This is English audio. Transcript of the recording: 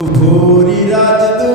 Bhuri Rajdoot